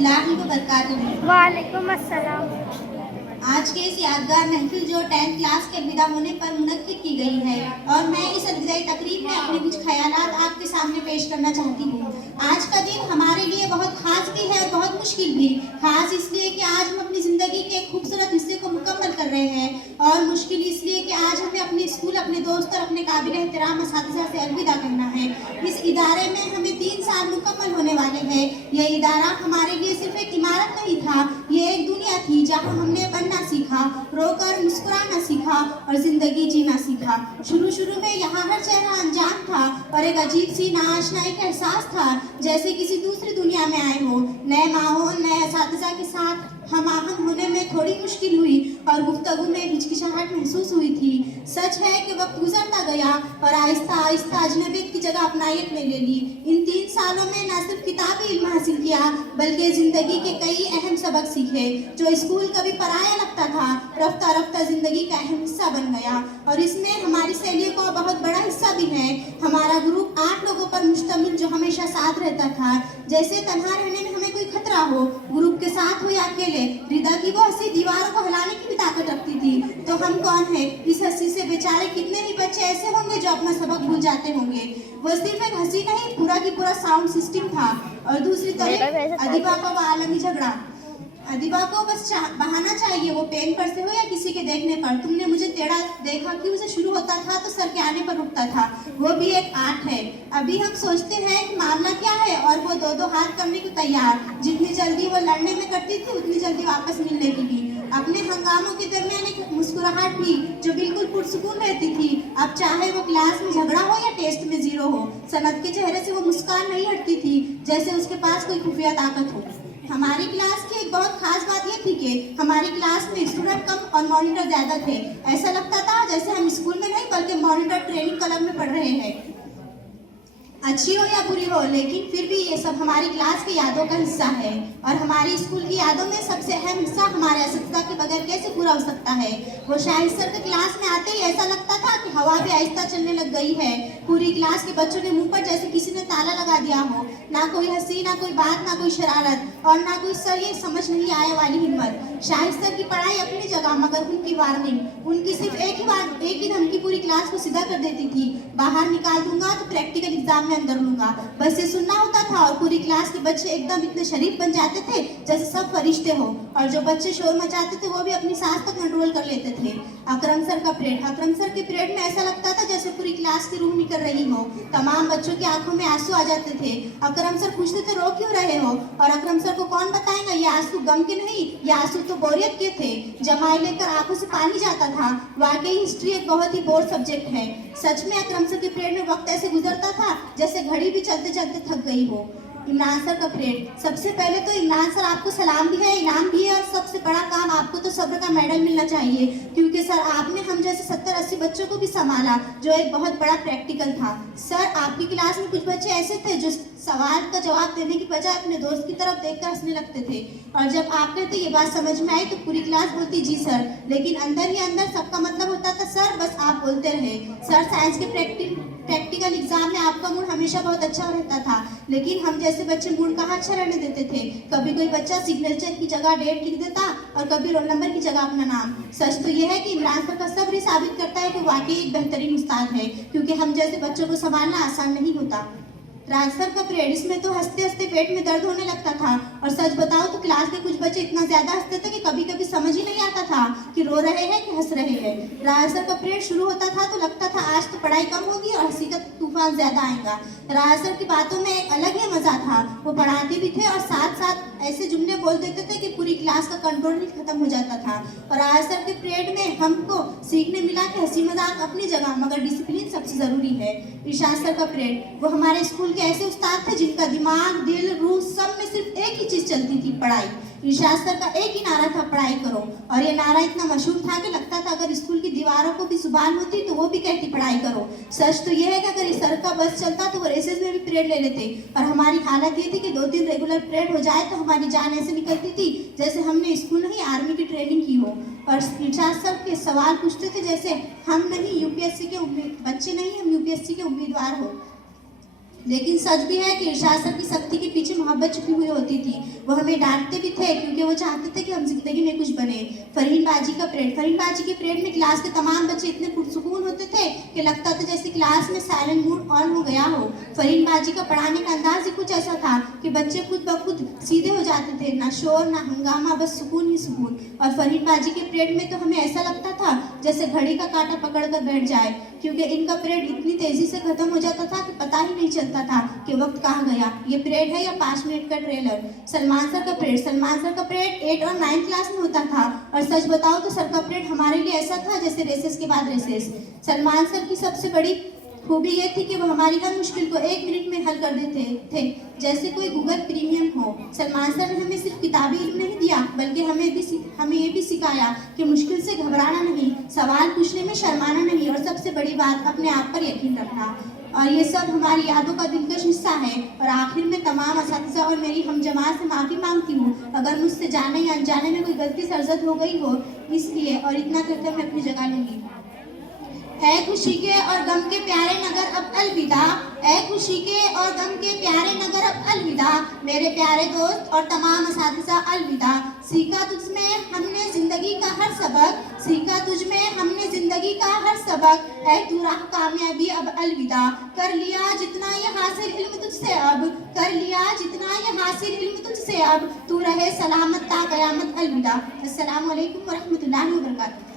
रहमतुल्लाहि व बरकातुहू। वालेकुम अस्सलाम। आज के इस यादगार महफिल जो 10th क्लास के विदा होने पर मुनक्किद की गई है और मैं इस अलविदाई तकरीब में अपने कुछ ख्यालात आपके सामने पेश करना चाहती हूँ। आज का दिन हमारे लिए बहुत खास भी है और बहुत मुश्किल भी। खास इसलिए कि आज हम अपनी ज़िंदगी के एक खूबसूरत हिस्से को मुकम्मल कर रहे हैं और मुश्किल इसलिए कि आज हमें अपने स्कूल, अपने दोस्त और अपने काबिल एहतराम असातिज़ा से अलविदा करना है। इस इदारे में हमें 3 साल मुकम्मल होने वाले हैं। यह इदारा हमारे लिए सिर्फ एक इमारत नहीं था, ये एक दुनिया थी जहाँ हमने बनना सीखा, रोकर मुस्कुराना सीखा और जिंदगी जीना सीखा। शुरू में यहाँ हर चेहरा अनजान था और एक अजीब सी नाआशनाई का एहसास था, जैसे किसी दूसरी दुनिया में आए हो। नए माहौल, नए असातिज़ा के साथ हम आहंग होने में थोड़ी मुश्किल हुई और गुफ्तगू में हिचकिचाहट महसूस हुई थी। सच है कि वक्त गुजरता गया और आहिस्ता आहिस्ता अजनबियत की जगह अपनायत में ले ली। इन 3 सालों में न सिर्फ किताबी इल्म हासिल किया बल्कि ज़िंदगी के कई अहम सबक सीखे। जो स्कूल कभी पराया लगता था, रफ्ता रफ्ता ज़िंदगी का अहम हिस्सा बन गया और इसमें हमारी सहेलियों का बहुत बड़ा हिस्सा भी है। हमारा ग्रुप 8 लोगों पर मुश्तमिल जो हमेशा साथ रहता था, जैसे तन्हा रहने में हमें कोई खतरा हो, ग्रुप के साथ हो या अकेले। रिदा की वो हंसी दीवारों को हिलाने की भी ताकत रखती थी, तो हम कौन है? इस हंसी से बेचारे कितने ही बच्चे ऐसे होंगे जो अपना सबक भूल जाते होंगे। वो सिर्फ एक हंसी नहीं, पूरा की पूरा साउंड सिस्टम था। और दूसरी तरफ अदीबा का वो आलमी झगड़ा। अदीबा को बस बहाना चाहिए, वो पेन पर से हो या किसी के देखने पर। तुमने मुझे टेढ़ा देखा कि उसे शुरू होता था तो सर के आने पर रुकता था। वो भी एक आर्ट है। अभी हम सोचते हैं कि मामला क्या है और वो 2-2 हाथ करने को तैयार। जितनी जल्दी वो लड़ने में करती थी उतनी जल्दी वापस मिलने की भी। अपने हंगामों के दरमियान एक मुस्कुराहट भी जो बिल्कुल पुरसुकून रहती थी। अब चाहे वो क्लास में झगड़ा हो या टेस्ट में 0 हो, सनत के चेहरे से वो मुस्कान नहीं हटती थी, जैसे उसके पास कोई खुफिया ताकत हो। हमारी क्लास की एक बहुत खास बात ये थी कि हमारी क्लास में स्टूडेंट कम और मॉनिटर ज़्यादा थे। ऐसा लगता था जैसे हम स्कूल में नहीं बल्कि मॉनिटर ट्रेनिंग क्लब में पढ़ रहे हैं। अच्छी हो या बुरी हो, लेकिन फिर भी ये सब हमारी क्लास की यादों का हिस्सा है और हमारी स्कूल की यादों में सबसे अहम हिस्सा हमारे असतिज़ा के बगैर कैसे पूरा हो सकता है। वो शाहिद सर के क्लास में आते ही ऐसा लगता था कि हवा भी आहिस्ता चलने लग गई है। पूरी क्लास के बच्चों ने मुंह पर जैसे किसी ने ताला लगा दिया हो। ना कोई हंसी, ना कोई बात, ना कोई शरारत और ना कोई सर ये समझ नहीं आए वाली हिम्मत। शाहिद सर की पढ़ाई अपनी जगह, मगर उनकी वार्निंग, उनकी सिर्फ एक ही धमकी पूरी क्लास को सीधा कर देती थी। बाहर निकाल दूंगा तो प्रैक्टिकल एग्जाम में अंदर लूंगा। बस ये सुनना होता था और पूरी क्लास के बच्चे एकदम इतने शरीफ बन जाते थे जैसे सब फरिश्ते हो। और जो बच्चे शोर मचाते थे वो भी अपनी सांस तक कंट्रोल कर लेते थे। अकरम सर का पीरियड। अकरम सर के पीरियड में ऐसा लगता था जैसे पूरी क्लास की रूह निकल रही हो। तमाम बच्चों की आंखों में आंसू आ जाते थे। अकरम सर पूछते थे रो क्यों रहे हो, और अकरम सर को कौन बताएगा ये आंसू गम के नहीं, ये आंसू तो बोरियत के थे। जमाई लेकर आंखों से पानी जाता था। वाकई हिस्ट्री एक बहुत ही बोर सब्जेक्ट है। सच में अकरम सर के पीरियड में वक्त ऐसे गुजरता था जैसे घड़ी भी चलते चलते थक गई हो। इमरान सर का पीरियड। सबसे पहले तो इमरान सर आपको सलाम भी है, इनाम भी है और सबसे बड़ा काम आपको तो सब्र का मेडल मिलना चाहिए, क्योंकि सर आपने हम जैसे 70-80 बच्चों को भी संभाला, जो एक बहुत बड़ा प्रैक्टिकल था। सर आपकी क्लास में कुछ बच्चे ऐसे थे जो सवाल का जवाब देने की बजाय अपने दोस्त की तरफ देखकर हंसने लगते थे, और जब आप कहते ये बात समझ में आई तो पूरी क्लास बोलती जी सर, लेकिन अंदर ही अंदर सबका मतलब होता था सर बस आप बोलते रहे। सर साइंस के प्रैक्टिकल एग्जाम में आपका मूड हमेशा बहुत अच्छा रहता था, लेकिन हम जैसे बच्चे मूड कहाँ अच्छा रहने देते थे। कभी कोई बच्चा सिग्नेचर की जगह डेट लिख देता और कभी रोल नंबर की जगह अपना नाम। सच तो यह है कि इमरान सर का सब्र ही साबित करता है कि वाकई एक बेहतरीन उस्ताद है, क्योंकि हम जैसे बच्चों को संभालना आसान नहीं होता। राज सर का पीरियड। इसमें तो हंसते हंसते पेट में दर्द होने लगता था, और सच बताओ तो क्लास के कुछ बच्चे इतना ज्यादा हंसते थे कि कभी कभी समझ ही नहीं आता था कि रो रहे हैं कि हंस रहे हैं। राज सर का पीरियड शुरू होता था तो लगता था आज तो पढ़ाई कम होगी और हंसी का तूफान ज्यादा आएगा। राज सर की बातों में एक अलग ही मजा था। वो पढ़ाते भी थे और साथ साथ ऐसे जुमले बोल देते थे कि पूरी क्लास का कंट्रोल ही खत्म हो जाता था। और राज सर के पीरियड में हमको सीखने मिला कि हंसी मजाक अपनी जगह मगर डिसिप्लिन सबसे जरूरी है। इरशाद सर का पीरियड। वो हमारे स्कूल के ऐसे उस्ताद थे जिनका दिमाग, दिल, रूह सब में सिर्फ एक ही चीज चलती थी, पढ़ाई। इरशाद सर का एक ही नारा था, पढ़ाई करो, और ये नारा इतना मशहूर था कि लगता था अगर स्कूल की दीवारों को भी जुबान होती तो वो भी कहती पढ़ाई करो। सच तो ये है कि अगर इस सर का बस चलता तो वो रेसेस में भी पीरियड ले लेते, और हमारी हालत ये थी कि 2-3 रेगुलर पीरियड हो जाए तो हमारी जान ऐसे निकलती थी जैसे हमने स्कूल नहीं आर्मी की ट्रेनिंग की हो। और इरशाद सर के सवाल पूछते थे जैसे हम नहीं यूपीएससी के बच्चे नहीं, हम यूपीएससी के उम्मीदवार हो। लेकिन सच भी है कि इरशाद सर की सख्ती के पीछे मोहब्बत छुपी हुई होती थी। वो हमें डांटते भी थे क्योंकि वो चाहते थे कि हम जिंदगी में कुछ बने। फरहीन बाजी का परेड, फरहीन बाजी के परेड में क्लास के तमाम बच्चे इतने पुरसुकून होते थे कि लगता था जैसे क्लास में साइलेंट मूड ऑन हो गया हो। फरहीन बाजी का पढ़ाने का अंदाज ही कुछ ऐसा था कि बच्चे खुद ब खुद सीधे हो जाते थे, ना शोर ना हंगामा, बस सुकून ही सुकून। और फरहीन बाजी के परेड में तो हमें ऐसा लगता था जैसे घड़ी का कांटा पकड़ कर बैठ जाए, क्योंकि इनका परेड इतनी तेजी से खत्म हो जाता था कि पता ही नहीं चलता था कि वक्त कहाँ गया। ये परेड है या 5 मिनट का ट्रेलर। सलमान सर का परेड, सलमान सर का परेड 8 और 9 क्लास में होता था। और सच बताओ तो सर का परेड हमारे लिए ऐसा था जैसे रेसेस के बाद रेसेस। सलमान सर की सबसे बड़ी खूबी ये थी कि वो हमारी हर मुश्किल को 1 मिनट में हल कर देते थे, जैसे कोई गूगल प्रीमियम हो। सलमान सर ने हमें सिर्फ किताबी इल्म नहीं दिया, बल्कि हमें ये भी सिखाया कि मुश्किल से घबराना नहीं, सवाल पूछने में शर्माना नहीं, और सबसे बड़ी बात अपने आप पर यकीन रखना। और ये सब हमारी यादों का दिलकश हिस्सा है। और आखिर में तमाम असातिज़ा और मेरी हम जमात से माफ़ी मांगती हूँ अगर मुझसे जाने या अनजाने में कोई गलती सरजद हो गई हो, इसलिए। और इतना करके मैं अपनी जगह लूँगी। है खुशी के और गम के प्यारे नगर अब अलविदा, है खुशी के और गम के प्यारे नगर अब अलविदा, मेरे प्यारे दोस्त और तमाम असातिज़ा अलविदा। सीखा तुझमें हमने जिंदगी का हर सबक, सीखा तुझमें हमने जिंदगी का हर सबक, है तू राह कामयाबी अब अलविदा। कर लिया जितना ये हासिल इल्म तुझसे अब, कर लिया जितना ये हासिल इल्म तुझसे अब, तू रहे सलामत ता क़यामत अलविदा। अस्सलामु अलैकुम व रहमतुल्लाहि व बरकातुहू।